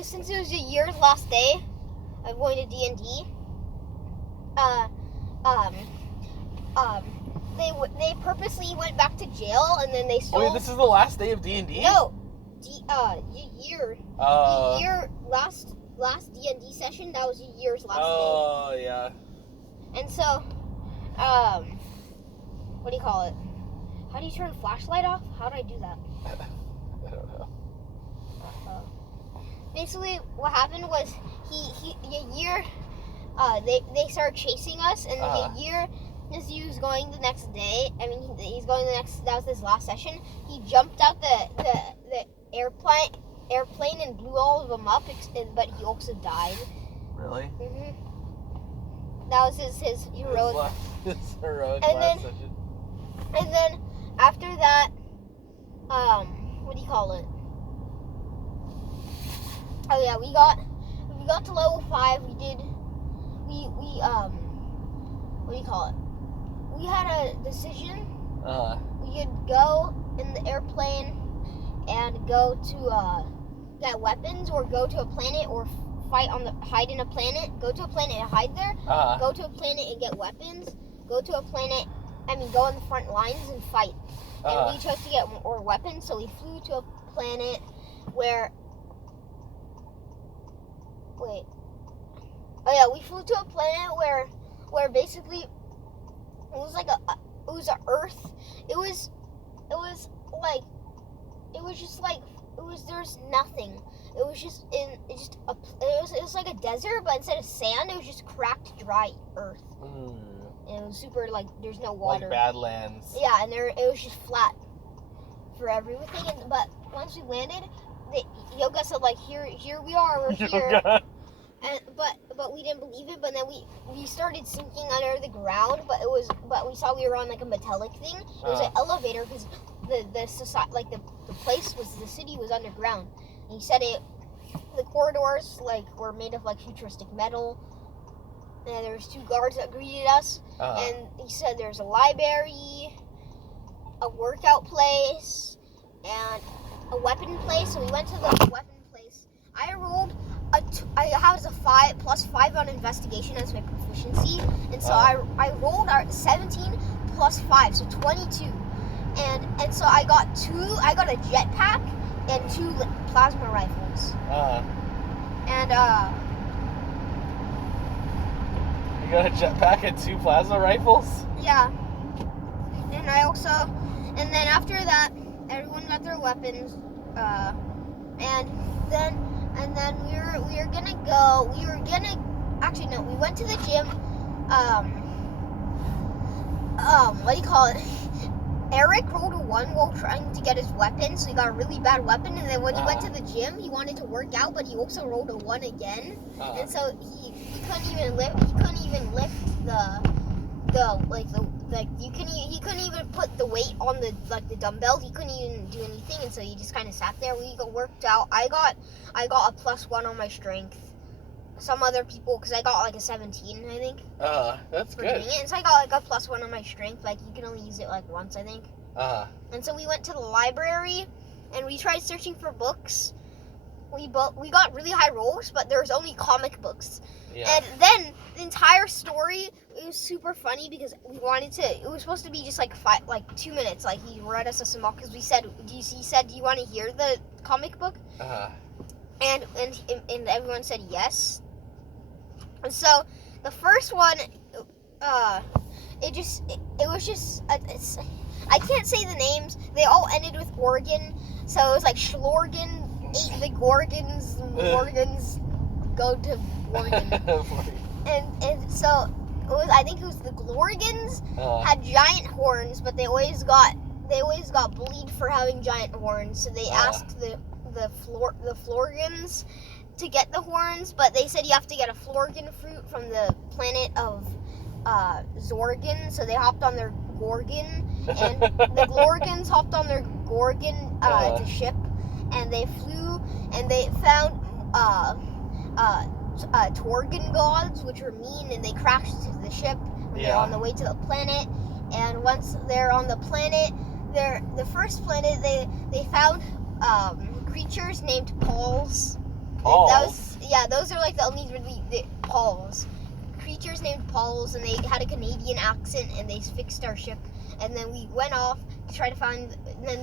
since it was the year's last day of going to D&D, they purposely went back to jail, and then they stole. Oh, this is the last day of D&D? No, year last D&D session. That was the year's last day. Oh yeah. And so, what do you call it? How do you turn a flashlight off? How do I do that? I don't know. Basically, what happened was they started chasing us, and as he was going the next day, he's going that was his last session, he jumped out the airplane and blew all of them up, but he also died. Really? Mm-hmm. That was his heroic. His heroic last session. And then, after that, what do you call it? Oh yeah, we got to level 5. What do you call it? We had a decision. We could go in the airplane and go to get weapons, or go to a planet, or hide in a planet. Go to a planet and hide there. Go to a planet and get weapons. Go to a planet. Go in the front lines and fight. And we chose to get more weapons, so we flew to a planet where. Wait. Oh yeah, we flew to a planet where basically it was like it was an Earth. There's nothing. It was like a desert, but instead of sand, it was just cracked, dry earth. And it was super, there's no water. Like Badlands. Yeah, and it was just flat for everything. But once we landed, Yoga said, here we are, we're here. But we didn't believe it. But then we started sinking under the ground. But we saw we were on a metallic thing. It was an elevator, because the city was underground. And he said the corridors were made of futuristic metal. And there was 2 guards that greeted us. And he said there's a library, a workout place, and a weapon place. So we went to the weapon place. I rolled I have a 5+5 on investigation as my proficiency, and so I rolled 17 plus 5, so 22. And so I got a jetpack and 2 plasma rifles. And you got a jetpack and 2 plasma rifles? Yeah. And then after that, everyone got their weapons. And then we were gonna go. Actually no. We went to the gym. What do you call it? Eric rolled a 1 while trying to get his weapon, so he got a really bad weapon. And then when he went to the gym, he wanted to work out, but he also rolled a 1 again. And so he couldn't even lift. He couldn't even lift he couldn't even put the weight on the dumbbell. He couldn't even do anything, and so he just kind of sat there. We worked out. I got a +1 on my strength. Some other people, because I got a 17, I think. That's for good. Doing it. And so I got a +1 on my strength. You can only use it once, I think. And so we went to the library, and we tried searching for books. We got really high rolls, but there was only comic books. Yeah. And then the entire story, it was super funny, because it was supposed to be just 2 minutes. He read us a small, because he said, do you want to hear the comic book? And everyone said yes. And so the first one, I can't say the names. They all ended with Oregon. So it was Schlorgan ate the Gorgons, Morgans go to Oregon. and so I think it was the Glorgans had giant horns, but they always got bullied for having giant horns. So they asked the Florgans to get the horns, but they said you have to get a Florgan fruit from the planet of Zorgan. So they hopped on their Gorgon, and the Glorgans hopped on their Gorgon to ship, and they flew, and they found Torgan gods, which were mean, and they crashed the ship when they're on the way to the planet. And once they're on the planet, the first planet, they found creatures named Pauls, Pauls? Those are like the only really Pauls. Creatures named Pauls, and they had a Canadian accent, and they fixed our ship. And then we went off to try to find. And then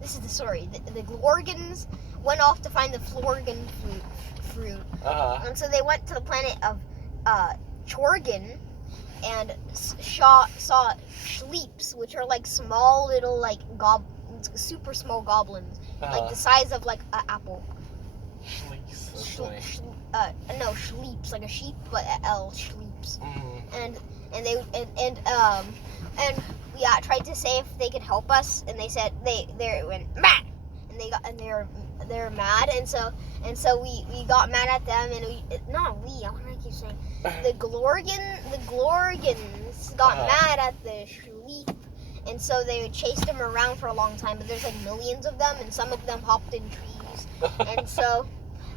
this is the story. The Glorgans went off to find the Florgan fruit. And so they went to the planet of Chorgan, and saw Schleeps, which are like small little like super small goblins, like the size of like an apple. Schleeps. That's funny. No, Schleeps, like a sheep, but Schleeps. Mm-hmm. And we tried to say if they could help us, and they said they went mad, and they're mad, and so we got mad at them, and I want to keep saying the Glorgans got mad at the Schleep, and so they chased them around for a long time, but there's like millions of them, and some of them hopped in trees, and so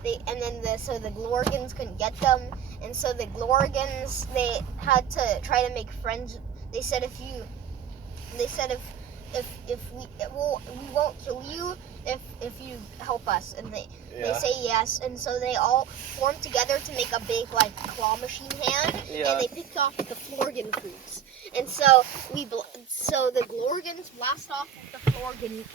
the Glorgans couldn't get them, and so the Glorgans, they had to try to make friends. They said if we won't kill you if you help us, and they say yes, and so they all formed together to make a big like claw machine hand, and they picked off the Florgan fruits, and so the Glorgans blast off the Florgan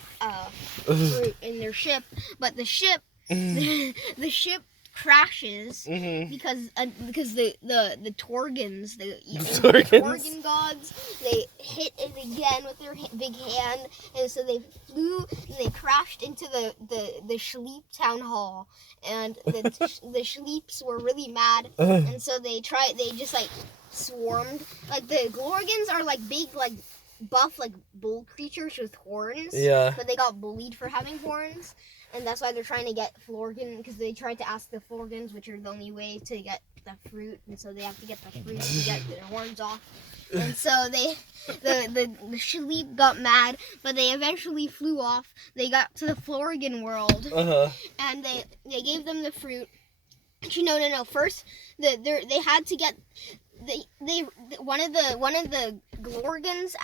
fruit in their ship, but the ship the ship crashes because the Torgans, the Torgan gods, they hit it again with their big hand, and so they flew and they crashed into the Schleep town hall, and the Schleeps were really mad, and so they just like swarmed. Like the Glorgans are like big, like buff, like bull creatures with horns, but they got bullied for having horns. And that's why they're trying to get Florgan, because they tried to ask the Florgans, which are the only way to get the fruit, and so they have to get the fruit to get their horns off. And so the Schleep got mad, but they eventually flew off. They got to the Florgan world, and they gave them the fruit. Actually, no. First, they had to get one of the Glorgans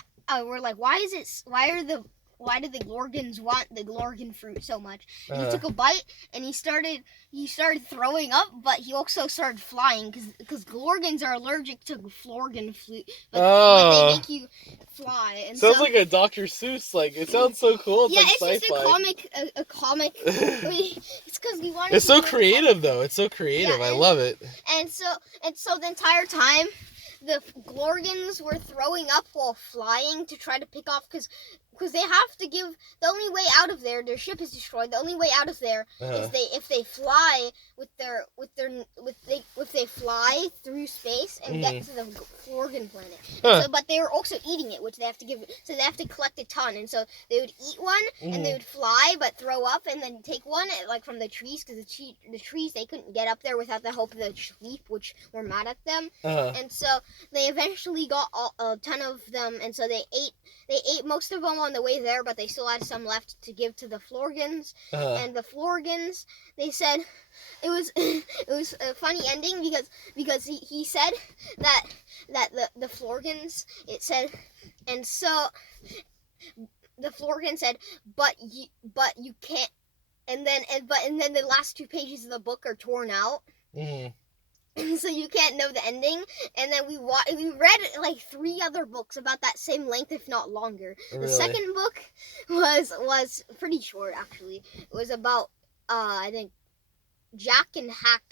were like, why did the Glorgans want the Glorgan fruit so much? And he took a bite, and he started throwing up, but he also started flying, because Glorgans are allergic to Florgan fruit, but they make you fly. And sounds like a Dr. Seuss, like, it sounds so cool. It's like it's sci-fi. just a comic. It's because we wanted. It's so creative, though. It's so creative. I love it. And so the entire time, the Glorgans were throwing up while flying to try to pick off, because they have to give the only way out of there. Their ship is destroyed. The only way out of there is if they fly if they fly through space and get to the Florgan planet. But they were also eating it, which they have to give. So they have to collect a ton, and so they would eat one, and they would fly but throw up, and then take one like from the trees, because the trees, they couldn't get up there without the help of the Schleep, which were mad at them. And so they eventually got a ton of them, and so they ate most of them on the way there, but they still had some left to give to the Florgans. And the Florgans, they said it was a funny ending, because he said that the Florgans, it said, and so the Florgan said, but you can't, and then the last 2 pages of the book are torn out. So you can't know the ending, and then we read like 3 other books about that same length, if not longer. Really? The second book was pretty short, actually. It was about I think Jack and Hack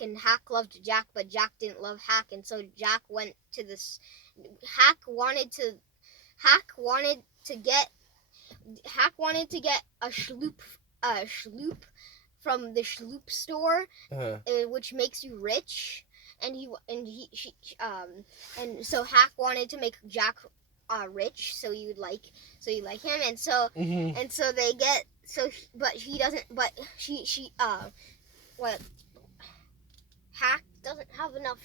loved Jack, but Jack didn't love Hack, and so Jack went to this. Hack wanted to get a Schloop from the Schloop store, which makes you rich. And so Hack wanted to make Jack rich, so you like him, and so they get, but he doesn't, but Hack doesn't have enough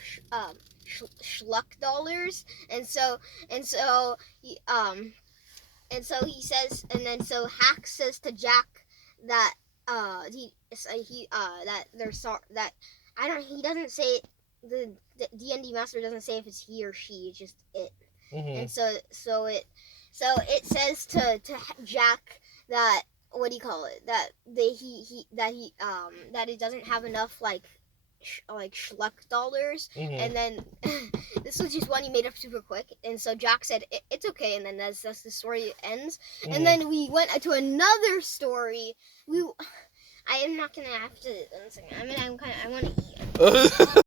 schluck dollars, and so he says, and then so Hack says to Jack that he doesn't say. The D&D master doesn't say if it's he or she, it's just it. And so it says to Jack that what do you call it? That that it doesn't have enough like schluck dollars, and then this was just one he made up super quick, and so Jack said it's okay, and then that's the story ends, and then we went to another story. I am not gonna have to. I mean, I want to eat.